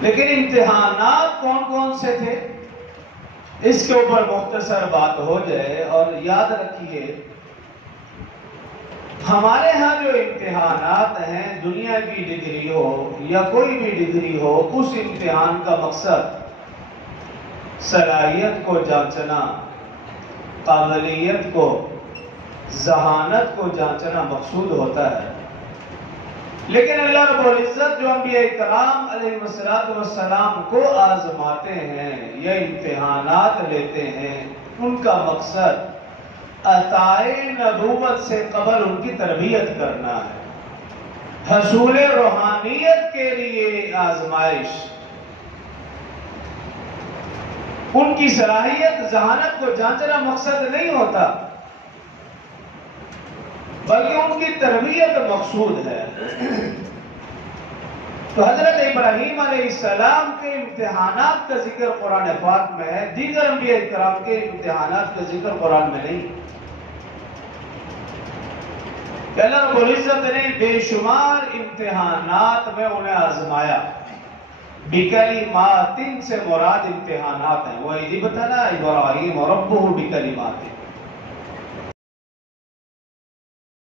لیکن امتحانات کون کون سے تھے اس کے اوپر مختصر بات ہو جائے. اور یاد رکھیے ہمارے ہاں جو امتحانات ہیں، دنیا کی ڈگری ہو یا کوئی بھی ڈگری ہو، اس امتحان کا مقصد صلاحیت کو جانچنا، قابلیت کو، ذہانت کو جانچنا مقصود ہوتا ہے. لیکن اللہ رب العزت جو انبیاء کرام علیہ السلام کو آزماتے ہیں یا امتحانات لیتے ہیں، ان کا مقصد عطائے نبوت سے قبل ان کی تربیت کرنا ہے. حصول روحانیت کے لیے آزمائش، ان کی صلاحیت ذہانت کو جانچنا مقصد نہیں ہوتا، بلکہ ان کی تربیت مقصود ہے. تو حضرت ابراہیم علیہ السلام کے امتحانات کا ذکر قرآن پاک میں ہے، دیگر انبیاء کرام کے امتحانات کا ذکر قرآن میں نہیں. کہ اللہ رب العزت نے بے شمار امتحانات میں انہیں آزمایا. بکلمات سے مراد امتحانات ہیں. وَإِذِ ابْتَلَىٰ إِبْرَاهِيمَ رَبُّهُ بِكَلِمَاتٍ.